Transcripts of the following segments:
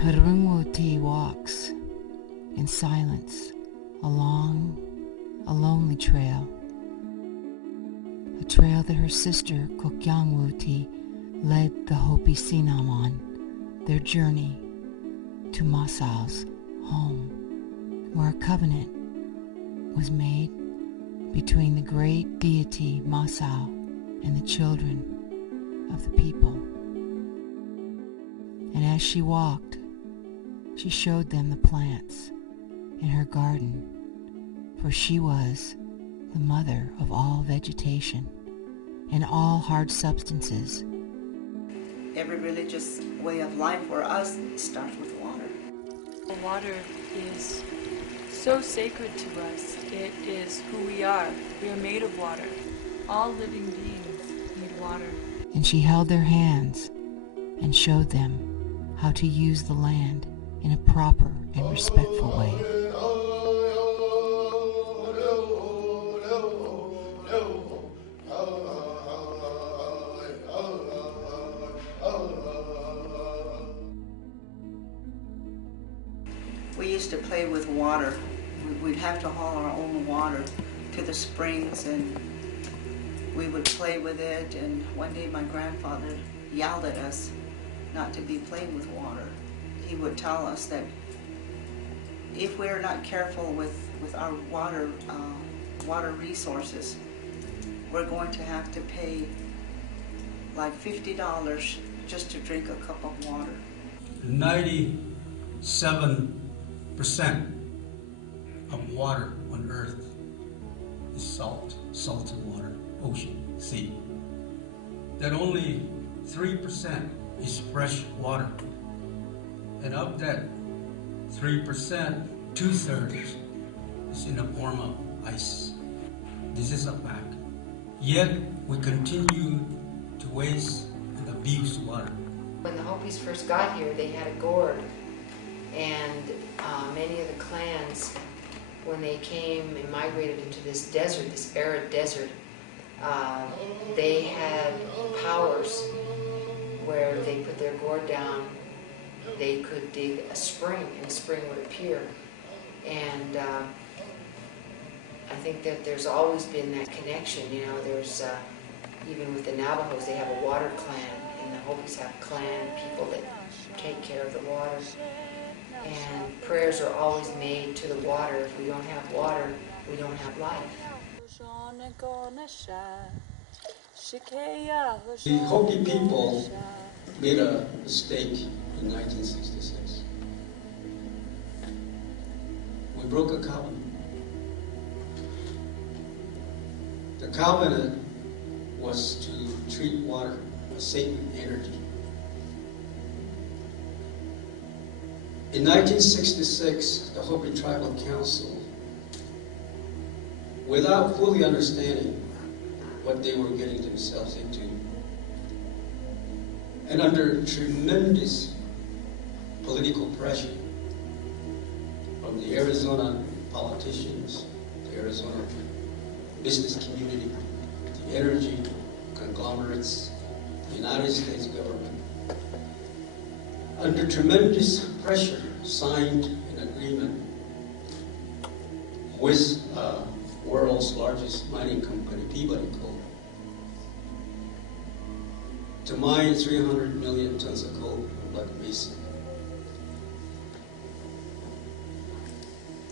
Harungwoti walks in silence along a lonely trail, a trail that her sister Kokyangwoti led the Hopi Sinam on their journey to Masau's home, where a covenant was made between the great deity Masau and the children of the people. And as she walked, she showed them the plants in her garden, for she was the mother of all vegetation and all hard substances. Every religious way of life for us starts with water. Water is so sacred to us. It is who we are. We are made of water. All living beings need water. And she held their hands and showed them how to use the land in a proper and respectful way. We used to play with water. We'd have to haul our own water to the springs, and we would play with it. And one day my grandfather yelled at us not to be playing with water. He would tell us that if we're not careful with our water resources, we're going to have to pay like $50 just to drink a cup of water. 97% of water on Earth is salted water, ocean, sea. That only 3% is fresh water. And of that 3%, 2/3 is in the form of ice. This is a fact. Yet we continue to waste and abuse water. When the Hopis first got here, they had a gourd, and many of the clans, when they came and migrated into this desert, this arid desert, they had powers where if they put their gourd down, they could dig a spring, and a spring would appear. And I think that there's always been that connection. You know, there's even with the Navajos, they have a water clan, and the Hopis have clan people that take care of the water. And prayers are always made to the water. If we don't have water, we don't have life. The Hopi people made a mistake in 1966. We broke a covenant. The covenant was to treat water as sacred energy. In 1966, the Hopi Tribal Council, without fully understanding what they were getting themselves into, and under tremendous political pressure from the Arizona politicians, the Arizona business community, the energy conglomerates, the United States government, under tremendous pressure, signed an agreement with world's largest mining company, Peabody Coal, to mine 300 million tons of coal in Black Mesa,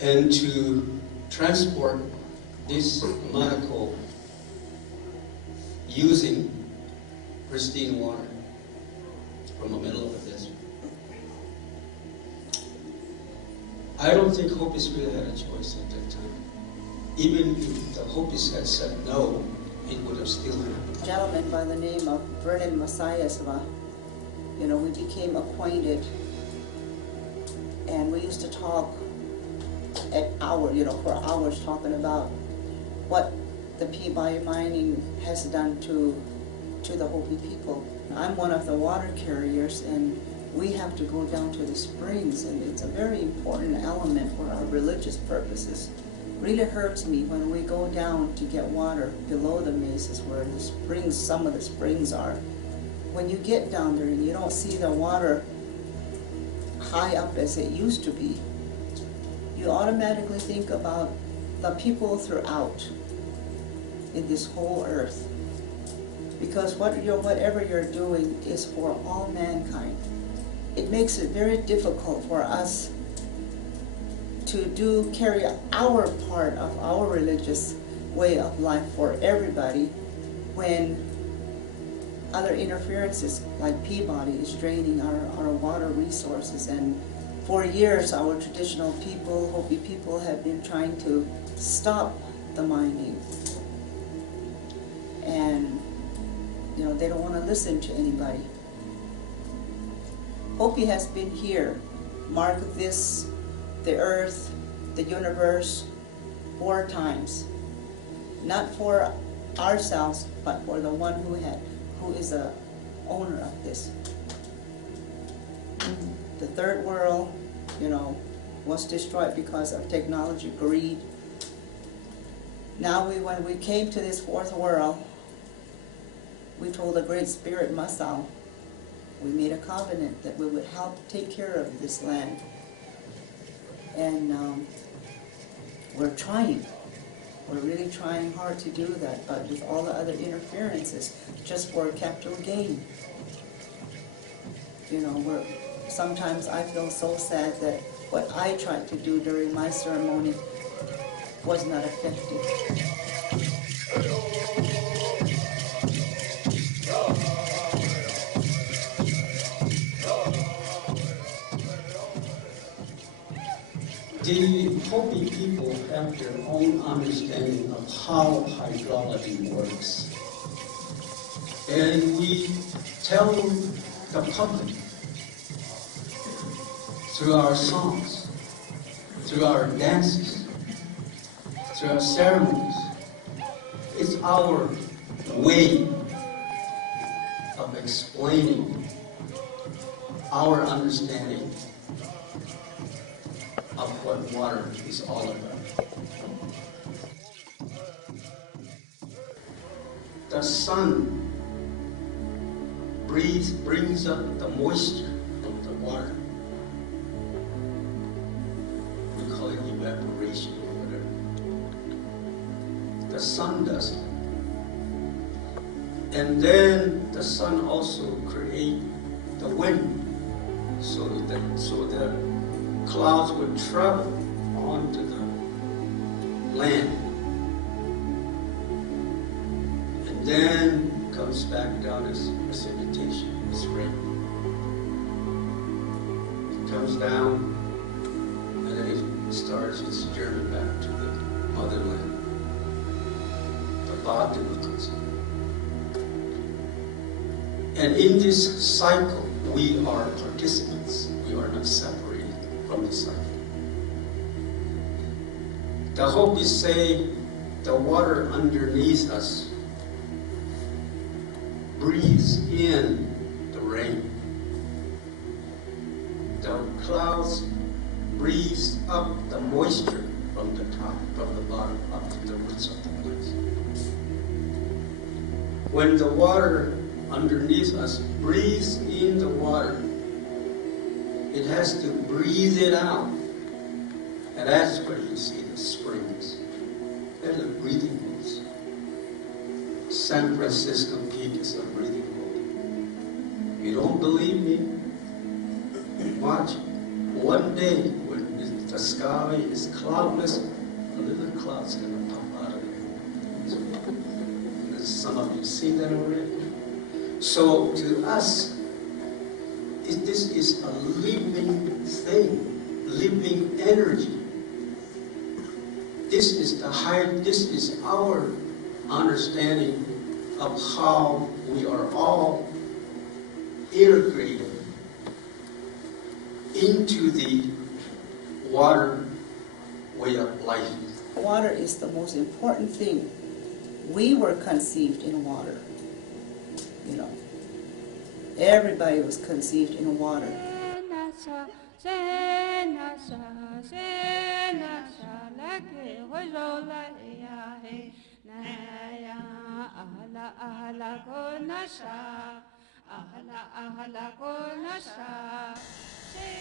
and to transport this amount of coal using pristine water from the middle of the desert. I don't think Hopis really had a choice at that time. Even if the Hopis had said no, it would have still happened. A gentleman by the name of Vernon Messiasva, you know, we became acquainted, and we used to talk for hours talking about what the Peabody mining has done to the Hopi people. I'm one of the water carriers, and we have to go down to the springs, and it's a very important element for our religious purposes. Really hurts me when we go down to get water below the mesas where the springs, some of the springs are. When you get down there and you don't see the water high up as it used to be, you automatically think about the people throughout in this whole earth. Because whatever you're doing is for all mankind. It makes it very difficult for us to carry our part of our religious way of life for everybody when other interferences like Peabody is draining our water resources. And for years our traditional people, Hopi people, have been trying to stop the mining. And they don't want to listen to anybody. Hopi has been here, mark this, the earth, the universe, 4 times. Not for ourselves, but for the one who is the owner of this. The third world, was destroyed because of technology, greed. Now when we came to this 4th world, we told the Great Spirit Masao, we made a covenant that we would help take care of this land. And we're trying. We're really trying hard to do that, but with all the other interferences, just for capital gain. Sometimes I feel so sad that what I tried to do during my ceremony was not effective. The Hopi people have their own understanding of how hydrology works. And we tell the public through our songs, through our dances, through our ceremonies. It's our way of explaining our understanding of what water is all about. The sun brings up the moisture of the water. We call it evaporation or whatever. The sun does it. And then the sun also creates the wind so that clouds would travel onto the land. And then comes back down as precipitation, as rain. It comes down, and then it starts its journey back to the motherland, the Bhagavad. And in this cycle, we are participants. We are not separated from the cycle. The Hopis say the water underneath us breathes in the rain. The clouds breathe up the moisture from the top, from the bottom, up to the roots of the plants. When the water underneath us breathes in the water, it has to breathe it out. And that's where you see the springs. They're the breathing holes. San Francisco Peak is a breathing hole. You don't believe me? Watch. One day when the sky is cloudless, a little cloud's going to pop out of it. Some of you see that already. So to us, this is a living thing, living energy. This is our understanding of how we are all integrated into the water way of life. Water is the most important thing. We were conceived in water. Everybody was conceived in water.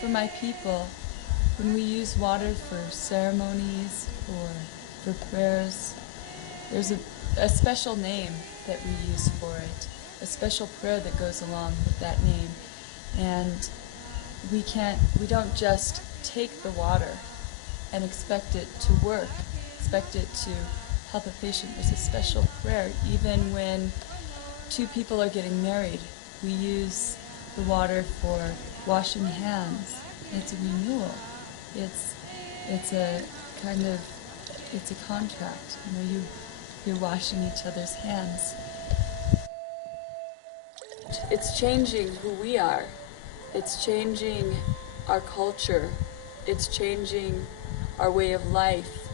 for my people, when we use water for ceremonies or for prayers, there's a special name that we use for it, a special prayer that goes along with that name. And we don't just take the water and expect it to work, expect it to help a patient. There's a special prayer. Even when two people are getting married, we use the water for washing hands. It's a renewal. It's a kind of, it's a contract. You're washing each other's hands. It's changing who we are. It's changing our culture. It's changing our way of life.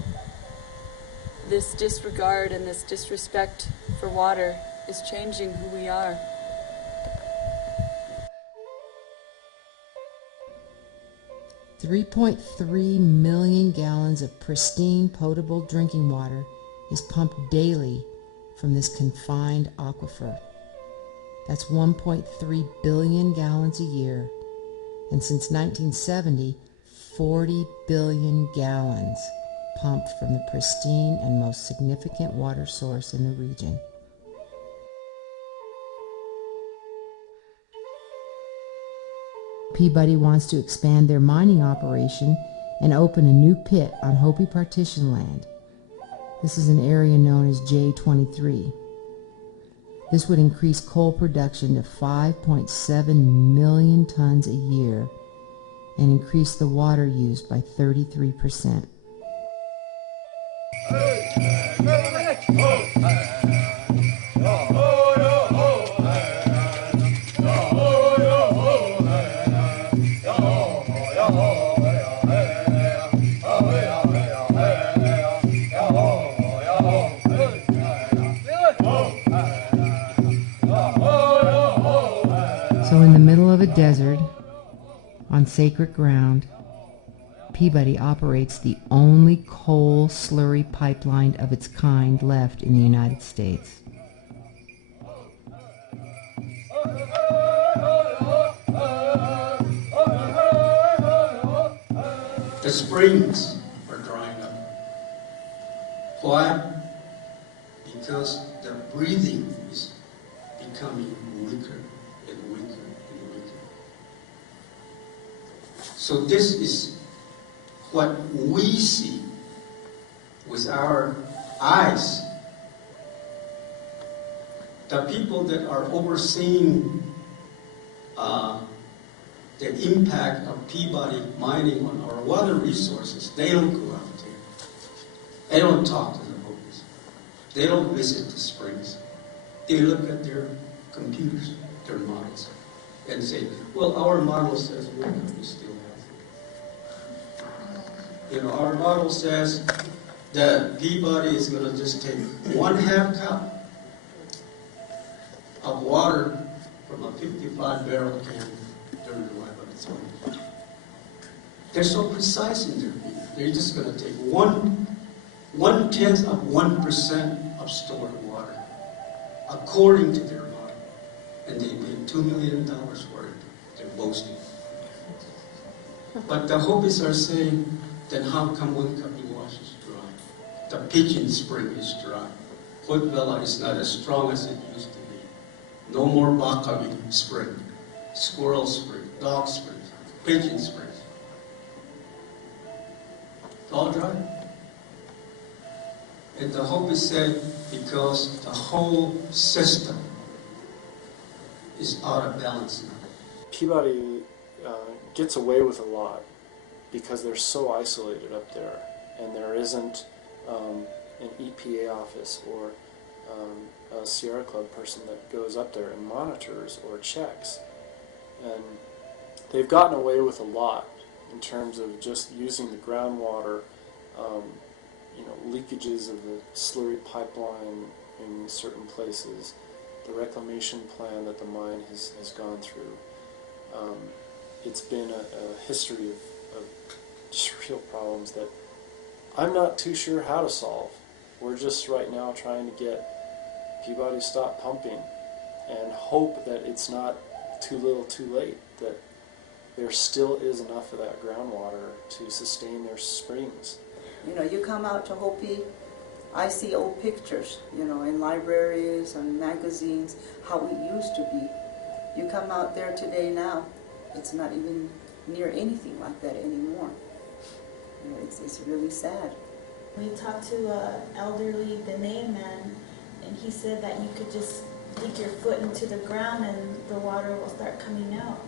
This disregard and this disrespect for water is changing who we are. $3.3 million gallons of pristine potable drinking water is pumped daily from this confined aquifer. That's 1.3 billion gallons a year, and since 1970, 40 billion gallons pumped from the pristine and most significant water source in the region. Peabody wants to expand their mining operation and open a new pit on Hopi Partition land. This is an area known as J23. This would increase coal production to 5.7 million tons a year and increase the water used by 33%. So in the middle of a desert, on sacred ground, Peabody operates the only coal slurry pipeline of its kind left in the United States. The springs are drying up. Why? Because the breathing is becoming weaker and weaker and weaker. So this is what we see with our eyes. The people that are overseeing the impact of Peabody mining on our water resources, they don't go out there. They don't talk to the Hopis. They don't visit the springs. They look at their computers, their models, and say, well, our model says we're going to be still healthy. You know, our model says that Peabody is going to just take 1/2 cup of water from a 55-barrel can during the life of its life. They're so precise in their view. They're just going to take 1/10 of 1% of stored water, according to their model. And they paid $2 million for it. They're boasting. But the Hopis are saying, then how come Winkapi Wash is dry? The Pigeon Spring is dry. Hotvela is not as strong as it used to be. No more Bakawi Spring, Squirrel Spring, Dog Spring, Pigeon Spring. It's all dry. And the Hopis said, because the whole system is out of balance now. Peabody gets away with a lot because they're so isolated up there, and there isn't an EPA office or a Sierra Club person that goes up there and monitors or checks. And they've gotten away with a lot in terms of just using the groundwater, leakages of the slurry pipeline in certain places, the reclamation plan that the mine has gone through. It's been a history of just real problems that I'm not too sure how to solve. We're just right now trying to get Peabody to stop pumping and hope that it's not too little too late, that there still is enough of that groundwater to sustain their springs. You know, you come out to Hopi, I see old pictures, you know, in libraries and magazines, how it used to be. You come out there today now, it's not even near anything like that anymore. You know, it's really sad. We talked to an elderly Dene man, and he said that you could just dig your foot into the ground and the water will start coming out.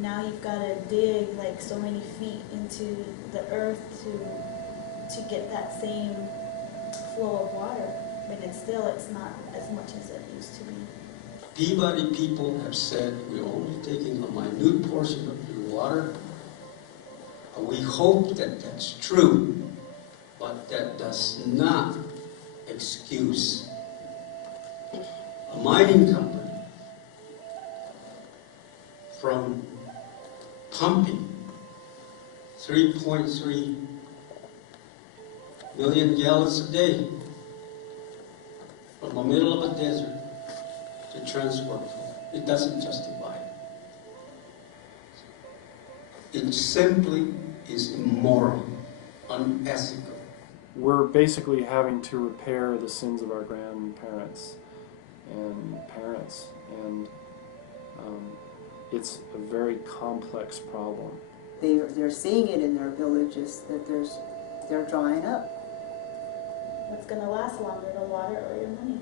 Now you've got to dig like so many feet into the earth to get that same flow of water, but it's not as much as it used to be. Peabody people have said we're only taking a minute portion of your water. We hope that that's true, but that does not excuse a mining company from pumping 3.3 million gallons a day from the middle of a desert to transport food. It doesn't justify it. It simply is immoral, unethical. We're basically having to repair the sins of our grandparents and parents, and it's a very complex problem. They're seeing it in their villages that they're drying up. What's going to last longer, the water or your money?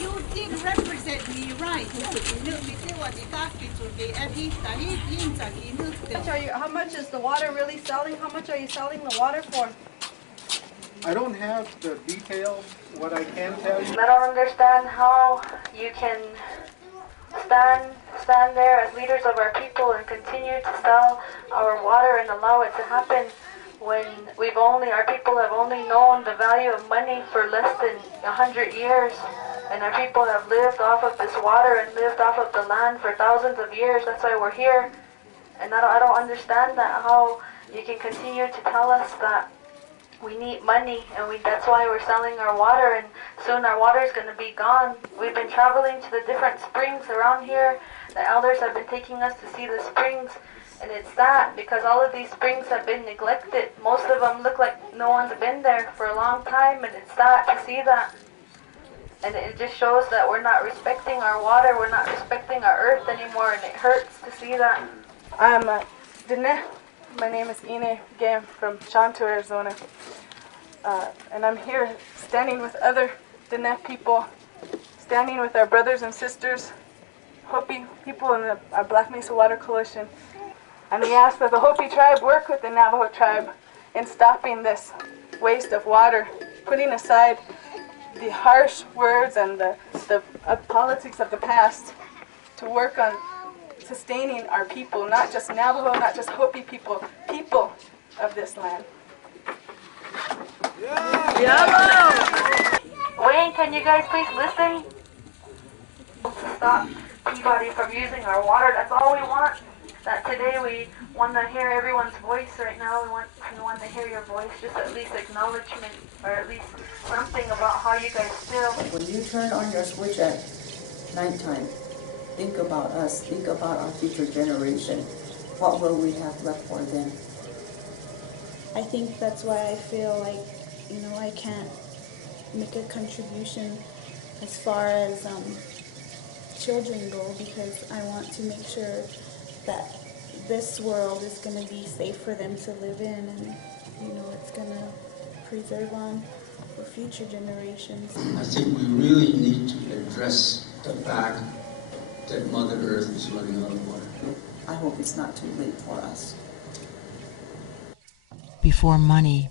You did represent me right. How much is the water really selling? How much are you selling the water for? I don't have the details. What I can tell you, I don't understand how you can stand there as leaders of our people and continue to sell our water and allow it to happen when our people have only known the value of money for less than 100 years, and our people have lived off of this water and lived off of the land for thousands of years. That's why we're here, and I don't understand that, how you can continue to tell us that we need money, and that's why we're selling our water, and soon our water is going to be gone. We've been traveling to the different springs around here. The elders have been taking us to see the springs, and it's sad because all of these springs have been neglected. Most of them look like no one's been there for a long time, and it's sad to see that. And it just shows that we're not respecting our water, we're not respecting our earth anymore, and it hurts to see that. I'm Dene. My name is Ine Gam from Chanto, Arizona. And I'm here standing with other Dene people, standing with our brothers and sisters, Hopi people in the Black Mesa Water Coalition. And we ask that the Hopi tribe work with the Navajo tribe in stopping this waste of water, putting aside the harsh words and the politics of the past to work on sustaining our people, not just Navajo, not just Hopi people of this land. Yeah. Wayne, can you guys please listen? To stop Peabody from using our water, that's all we want. That today we want to hear everyone's voice right now. We want to hear your voice, just at least acknowledgement, or at least something about how you guys feel. When you turn on your switch at nighttime, think about us, think about our future generation. What will we have left for them? I think that's why I feel like, I can't make a contribution as far as children go, because I want to make sure that this world is going to be safe for them to live in, and it's going to preserve on for future generations. I think we really need to address the fact that Mother Earth is running out of water. I hope it's not too late for us. Before money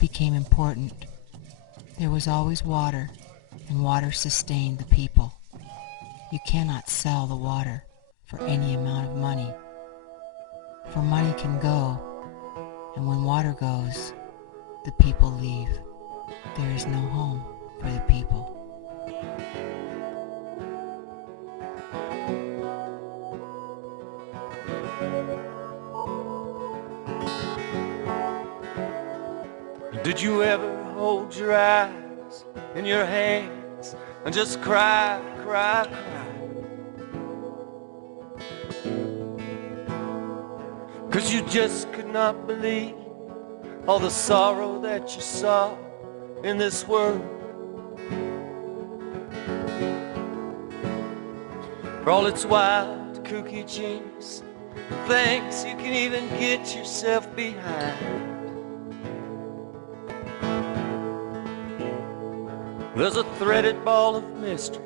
became important, there was always water, and water sustained the people. You cannot sell the water for any amount of money. For money can go, and when water goes, the people leave. There is no home for the people. Did you ever hold your eyes in your hands and just cry, cry, cry? 'Cause you just could not believe all the sorrow that you saw in this world. For all its wild, kooky genius, things you can even get yourself behind. There's a threaded ball of mystery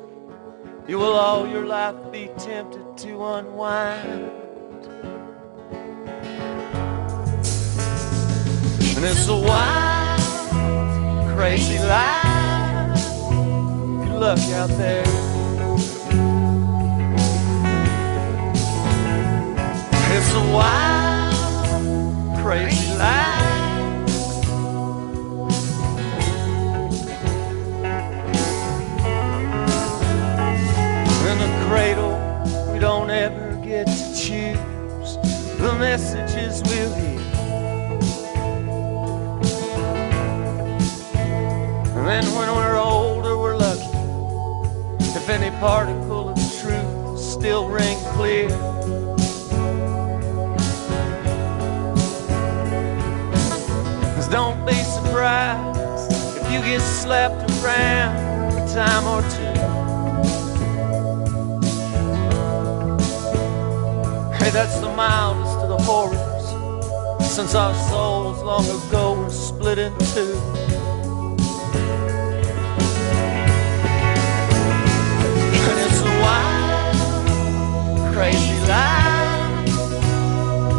you will all your life be tempted to unwind. And it's a wild, crazy life. Good luck out there. It's a wild, crazy life. In the cradle, we don't ever get to choose the messages we'll hear. And then when we're older, we're lucky if any particle of truth still ring clear. 'Cause don't be surprised if you get slapped around a time or two. Hey, that's the mildest of the horrors, since our souls long ago were split in two. And it's a wild, crazy life.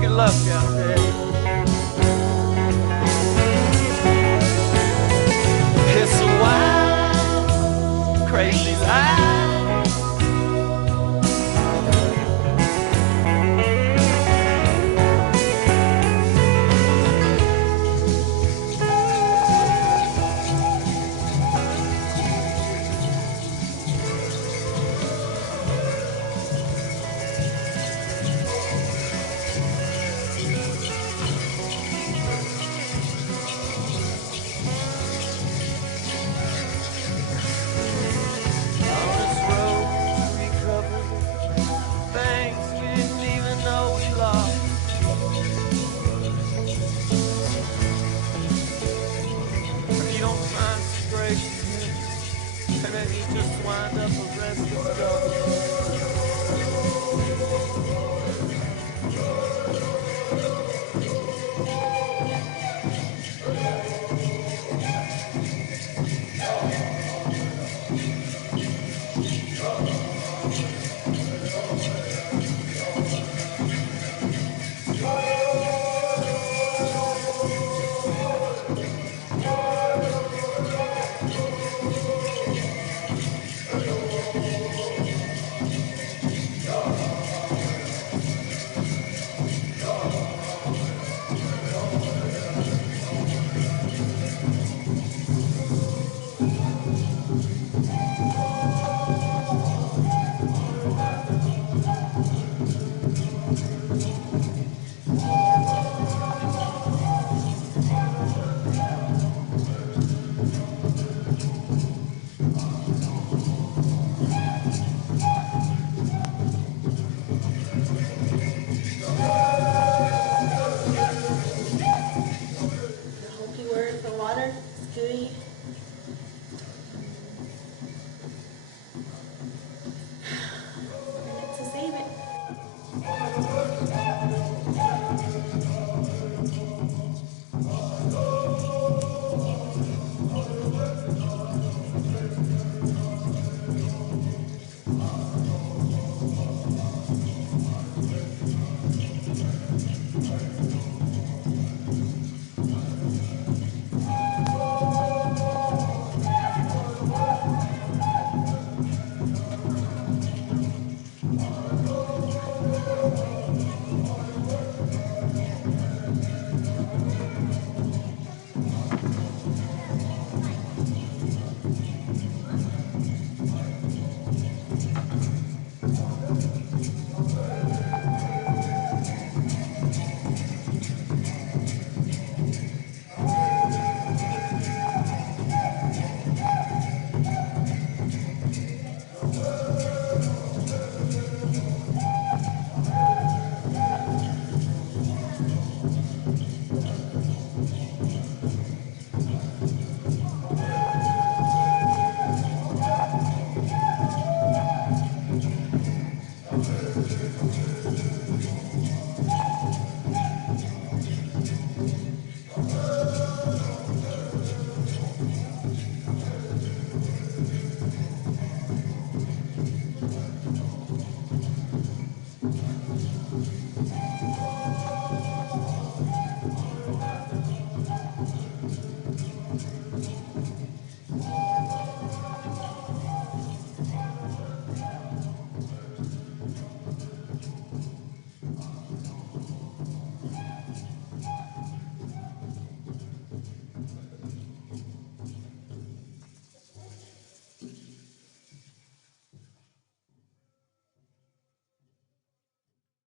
Good luck out there. It's a wild, crazy life. And then you just wind up arrested.